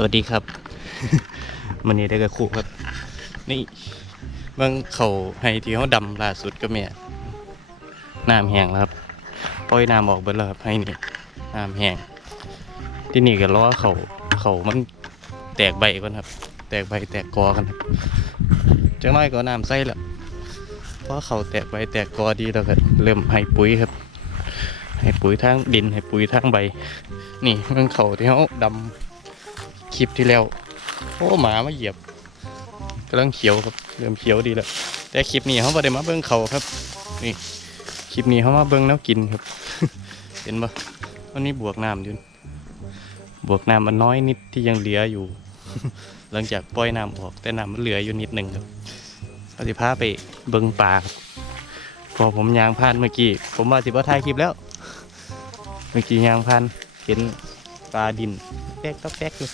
สวัสดีครับมันนี้ได้กับครูครับ นี่เบางเขาให้ที่เขาดำล่าสุดก็แม่น้ำแห้งแล้วครับปล่อยน้ำออกไปแล้วครับให้นี่น้ำแห้งที่นี่ก็ล้อเขาเขามันแตกใบก่อนครับ แตกใบแตกกอกันครับจังน้อยก็น้ำใส่แล้วเพราะเขาแตกใบแตกกอดีแล้วก็เริ่มให้ปุ๋ยครับ ให้ปุ๋ยทั้งดินให้ปุ๋ยทั้งใบ นี่เบิ่งเขาที่เขาดำ คลิปที่แล้ว โอ้หมามาเหยียบกำลังเขียวครับเริ่มเขียวดีแล้วแต่คลิปนี้เขาไ่ได้มาเบิ้งเขาครับ นี่คลิปนี้เขามาเบิ้งแล้วกินครับ เห็นปะวันนี้บวกน้ำอยู่บวกน้ำมันน้อยนิดที่ยังเหลืออยู่ หลังจากปล่อยน้ำออก แต่น้ำมันเหลืออยู่นิดหนึ่งครับเราจะพาไปเบิ้งปลาครับพอผมยางพานเมื่อกี้ผมว่าสิบ่ถ่ายคลิปแล้ว เมื่อกี้ยางพานเห็นปลาดินแป๊กต๊อกแป๊กเลย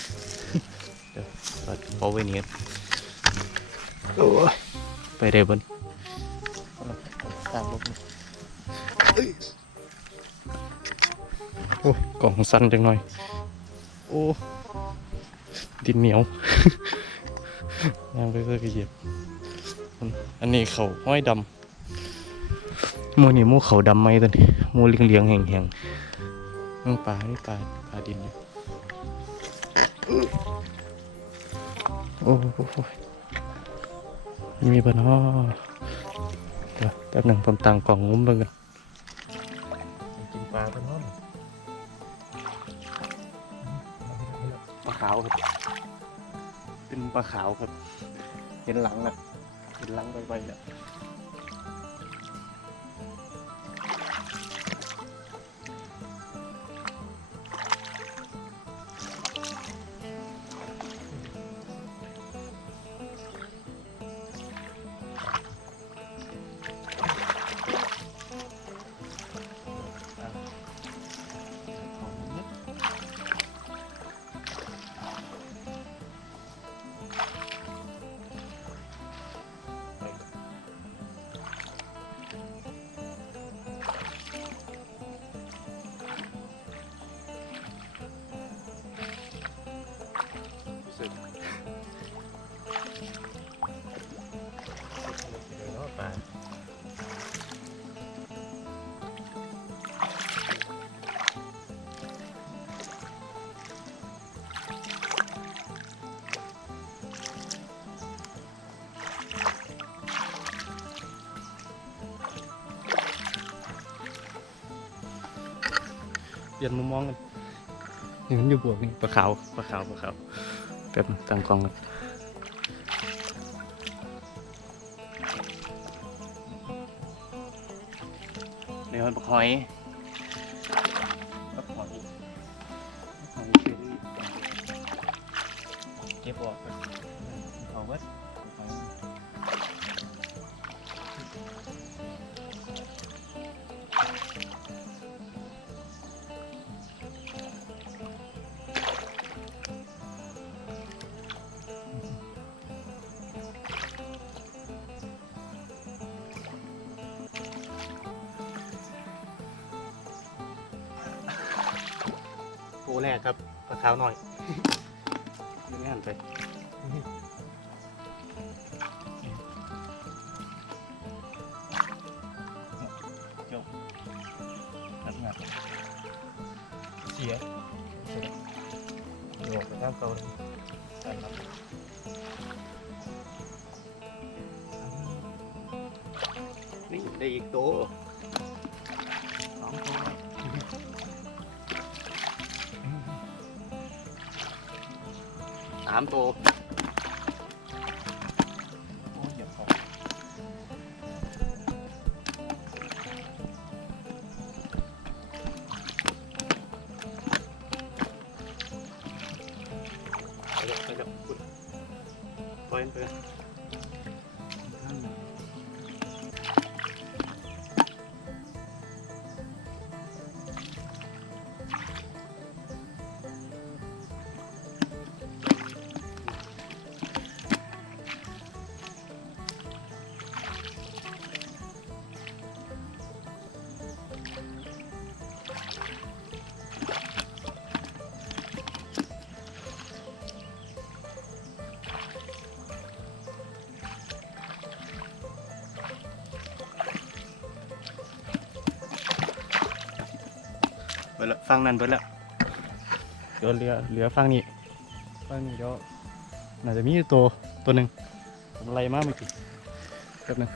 โอ้กล่องสั้นจังหน่อยโอ้ดินเหนียวย่างไปเพื่อกระเหยียบอันอันนี้เขาห้อยดำหมูนี่หมูเขาดำไหมตัวนี้หมูเลี้ยงๆแห้งๆมึงปลานี่ปลาปลาดินอยู่ โอ้ยมีปัญหาเดี๋ยวแป๊บหนึ่งผมตั้งกล่องงุ้มเบิ่งกันกินปลาเป็นห้องปลาขาวครับ เป็นปลาขาวครับ เห็นหลังนะเห็นหลังไปๆอะ ลี่ยนมุมมองกันนี่มันอยู่บวกนี่ปลาขาวปลาขาวปลาขาวแป๊บนึงตั้งกล้องกันนี่มันปลาหอยปลาหอยปลาหอยเชอรี่เก็บออกกันเอาไว้ป ลาหอยโอ้แรกครับปลาขาวหน่อยยังไม่หันไปจบนัดงานเสียเสียโยกไปทางเกาหลีใช่ครับนี่ได้อีกตัวสองตัวามตัวโอ้ยเหยียบของไปแล้วไปแล้วคุณปล่อยมันไป ฟังนั่นไปแล้วเดี๋ยวเหลือเหลือฟังนี้ฟังนี้เดี๋ยวน่าจะมีอยู่ตัวตัวหนึ่งผมไล่มาเมื่อกี้แป๊บหนึง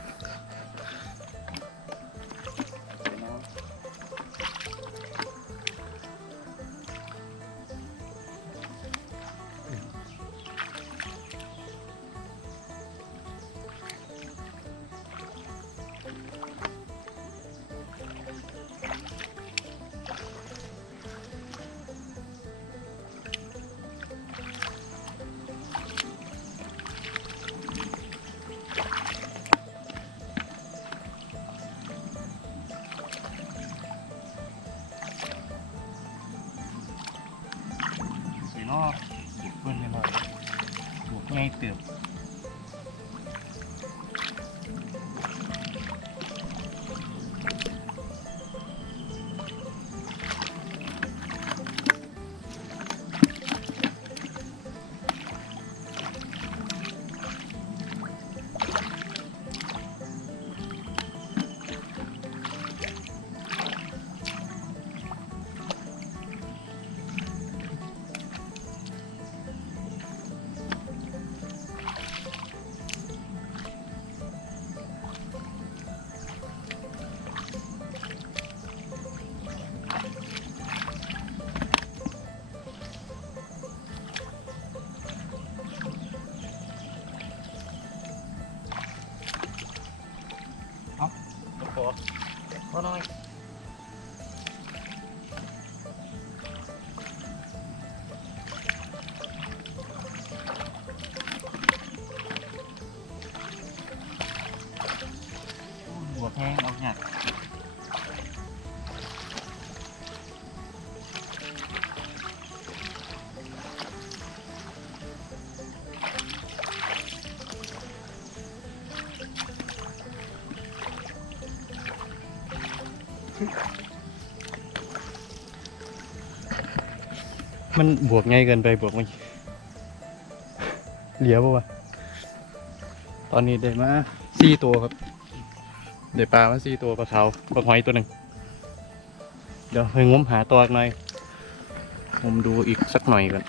มันบวกง่ายเกินไปบวกไม่เหลียวปะวะ ตอนนี้ได้มาสี่ตัวครับ ได้ปลามาสี่ตัวปลาขาวปลาหอยตัวหนึ่ง เดี๋ยวไปงมหาตัวอีกหน่อยงมดูอีกสักหน่อยกันได้อีกตัว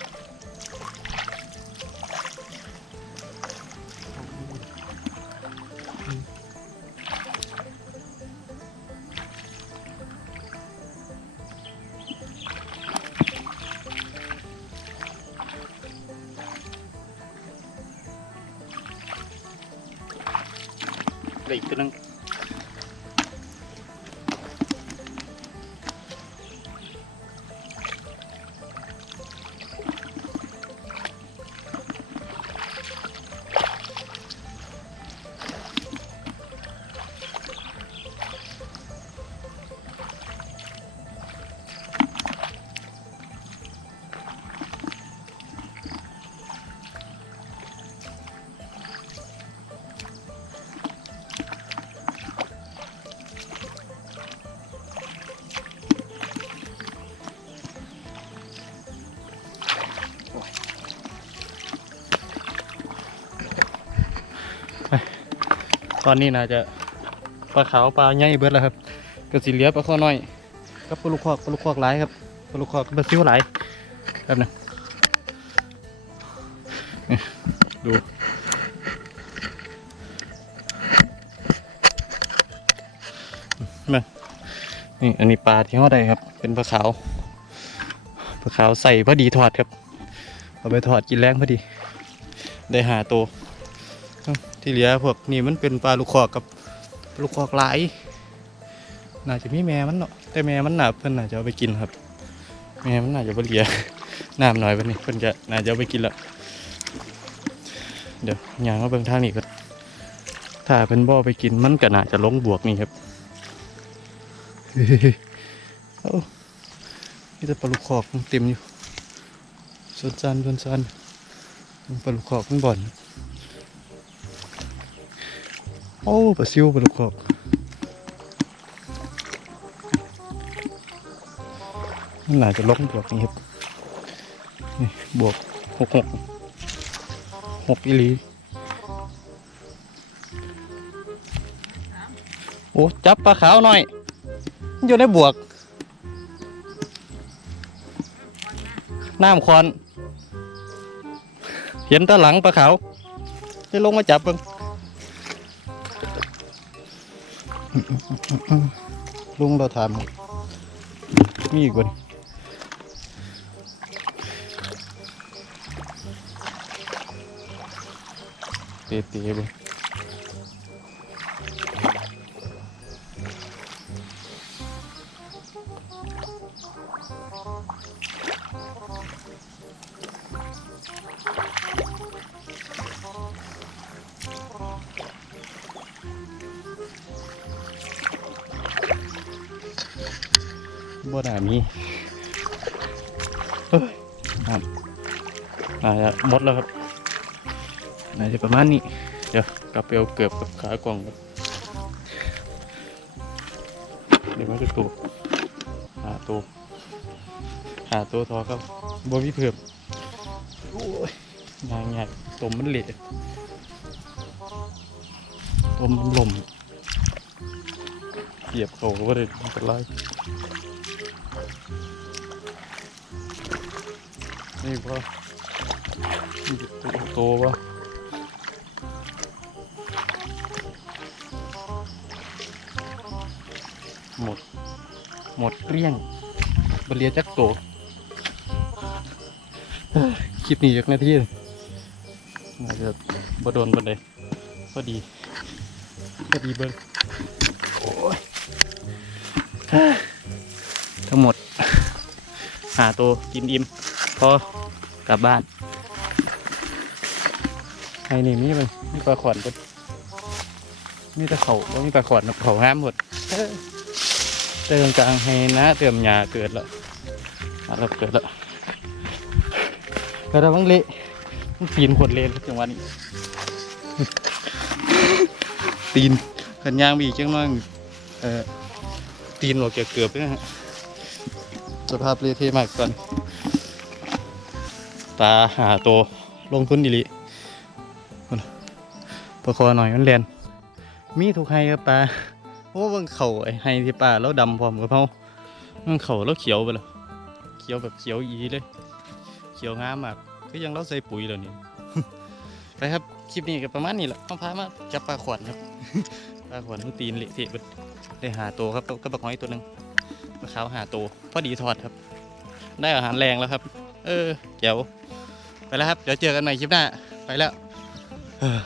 หนึ ง ตอนนี้น่าจะปลาขาวปลาใหญ่เบิดแล้วครับก็สิเหลือปลาข้อน้อยกับปลาลูกคอกปลาลูกคอกหลายครับปลาลูกคอกกับปลาซิวหลายครับนะดูมานี่อันนี้ปลาที่เขาได้ครับ เป็นปลาขาวปลาขาวใส่พอดีทอดครับ เอาไปทอดกินแรงพอดี ได้หาตัว ที่เหลือพวกนี่มันเป็นปลาลูกคอกกับลูกคอกหลายน่าจะมีแม่มันเนาะแต่แม่มันหนาเพิ่นน่าจะเอาไปกินครับ แม่มันน่าจะบ่เหลียน้ำหน่อยเพิ่นนี่เพิ่นจะน่าจะเอาไปกินละเดี๋ยวย่างมาเบิ่งทางนี้ก่อนถ้าเพิ่นบ่อไปกินมันก็น่าจะลงบวกนี่ครับเอ้านี่แต่ปลาลูกคอกมันเต็มอยู่ส่วนซันส่วนซันปลาลูกคอกมันบ่อน โอ้ปลาซิวปลาลูกคอกมันน่าจะล็อกบวกนี่ครับนี่บวกหกหกหกอีลีโอ้จับปลาขาวหน่อยอยู่ในบวก น้ำคอน เห็นตะหลังปลาขาวจะลงมาจับเบิ่ง ลุงเราถามมีอีกคนเตะเตะเบิ่ บ่น่ามีเฮ้ยน่าจะหมดแล้วครับน่าจะประมาณนี้ เดี๋ยวกลับไปเอาเกือบกับขากล่องครับเดี๋ยวมันจะตัวหาตัวหาตัวทอครับบัวพี่เผือบโอ้ยงานงานตมมันเหละตมมันหล่มเหยียบเขาก็ได้ไม่เป็นไร นี่พอนี่ตัวโตวะหมด หมดเกลี้ยงบเรียจักโตคลิปนี้จากนาทีน่าจะบโดนบันไดพอดีพอดีเบิ้งโอ้ยเอ้ยทั้งหมดหาตัวกินอิ่ม พอกลับบ้านไอ้นี่มีมันมีปลาขวัญก็มีแต่เขาบ่มีปลาขวัญนะเขาห้ามหมดเติมกลางให้นะเติมหยาเกิดแล้วอะเราเกิดแล้วกระวังเละมันปีนหดเละจังหวะนี้ ตีนขันยางมีอีกจังหวะเออตีนหัวเกือบเกือบเลยนะฮะสภาพเละเทะมากก่อนาหาตัวลงทุนดีลิประคอหน่อยมันเรียนมีถูกให้ครับปลาโอ้เบิ่งเขาไอ้ไฮที่ป่าแล้วดำพร้อมกับเขามันเขาแล้วเขียวไปแล้วเขียวแบบเขียวอีเลย เขียวงามมากก็ยังเราใส่ปุ๋ยแล้วนี่ไปครับคลิปนี้ก็ประมาณนี้แหละต้องพามาจับปลาขวัญครับปลาขวัญมันตีนเละเทะเบิดได้หาตัวครับก็บักน้อยตัวหนึ่งปลาขาวหาตัวพอดีทอดครับ ได้อาหารแรงแล้วครับ เออแจ๋วไปแล้วครับ เดี๋ยวเจอกันใหม่คลิปหน้า ไปแล้วเออ